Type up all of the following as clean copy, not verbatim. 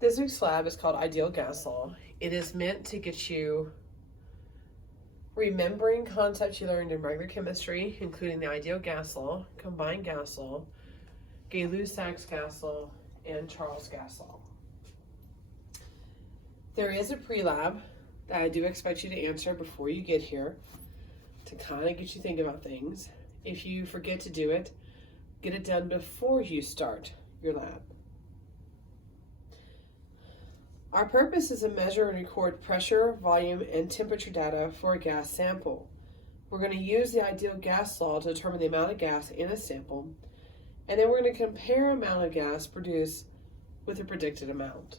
This week's lab is called Ideal Gas Law. It is meant to get you remembering concepts you learned in regular chemistry, including the Ideal Gas Law, Combined Gas Law, Gay-Lussac's Gas Law, and Charles Gas Law. There is a pre-lab that I do expect you to answer before you get here to kind of get you thinking about things. If you forget to do it, get it done before you start your lab. Our purpose is to measure and record pressure, volume, and temperature data for a gas sample. We're going to use the Ideal Gas Law to determine the amount of gas in a sample, and then we're going to compare amount of gas produced with a predicted amount.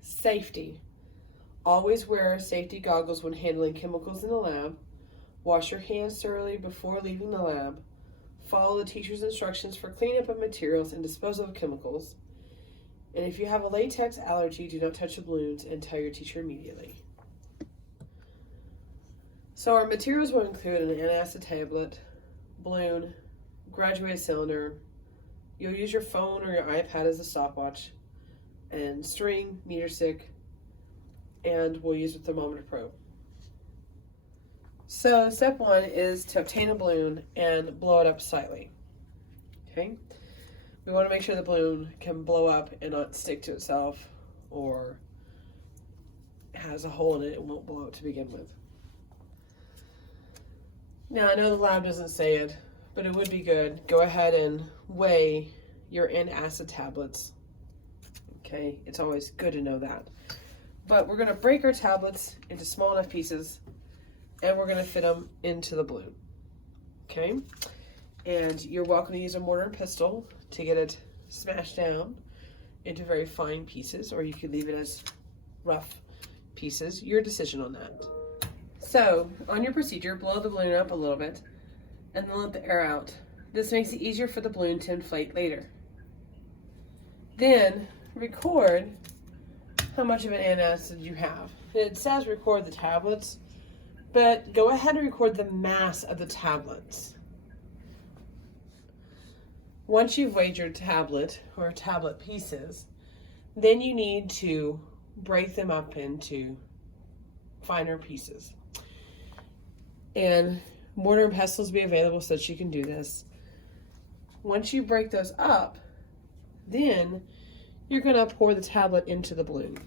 Safety. Always wear safety goggles when handling chemicals in the lab. Wash your hands thoroughly before leaving the lab. Follow the teacher's instructions for cleanup of materials and disposal of chemicals. And if you have a latex allergy, do not touch the balloons and tell your teacher immediately. So our materials will include an antacid tablet, balloon, graduated cylinder. You'll use your phone or your iPad as a stopwatch, and string, meter stick, and we'll use a thermometer probe. So step one is to obtain a balloon and blow it up slightly. Okay? We want to make sure the balloon can blow up and not stick to itself or has a hole in it and won't blow up to begin with. Now I know the lab doesn't say it, but it would be good. Go ahead and weigh your antacid tablets. Okay, it's always good to know that. But we're going to break our tablets into small enough pieces and we're going to fit them into the balloon. Okay? And you're welcome to use a mortar and pestle to get it smashed down into very fine pieces, or you could leave it as rough pieces. Your decision on that. So, on your procedure, blow the balloon up a little bit and then let the air out. This makes it easier for the balloon to inflate later. Then, record how much of an antacid you have. It says record the tablets, but go ahead and record the mass of the tablets. Once you've weighed your tablet or tablet pieces, then you need to break them up into finer pieces. And mortar and pestles will be available so that you can do this. Once you break those up, then you're going to pour the tablet into the balloon.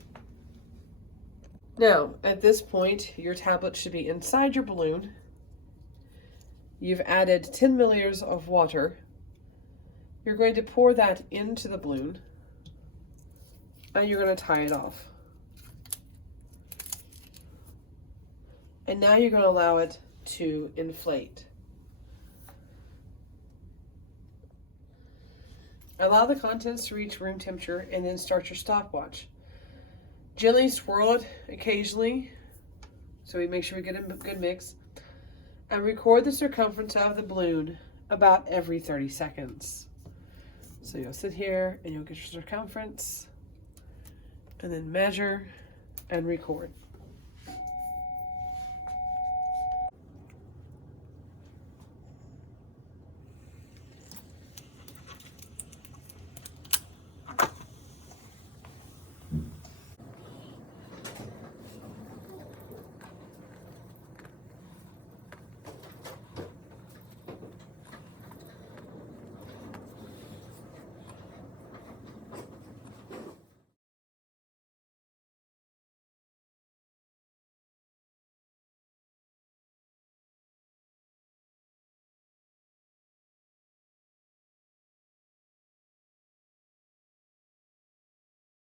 Now, at this point, your tablet should be inside your balloon. You've added 10 milliliters of water. You're going to pour that into the balloon and you're going to tie it off. And now you're going to allow it to inflate. Allow the contents to reach room temperature and then start your stopwatch. Gently swirl it occasionally so we make sure we get a good mix. And record the circumference of the balloon about every 30 seconds. So you'll sit here and you'll get your circumference and then measure and record.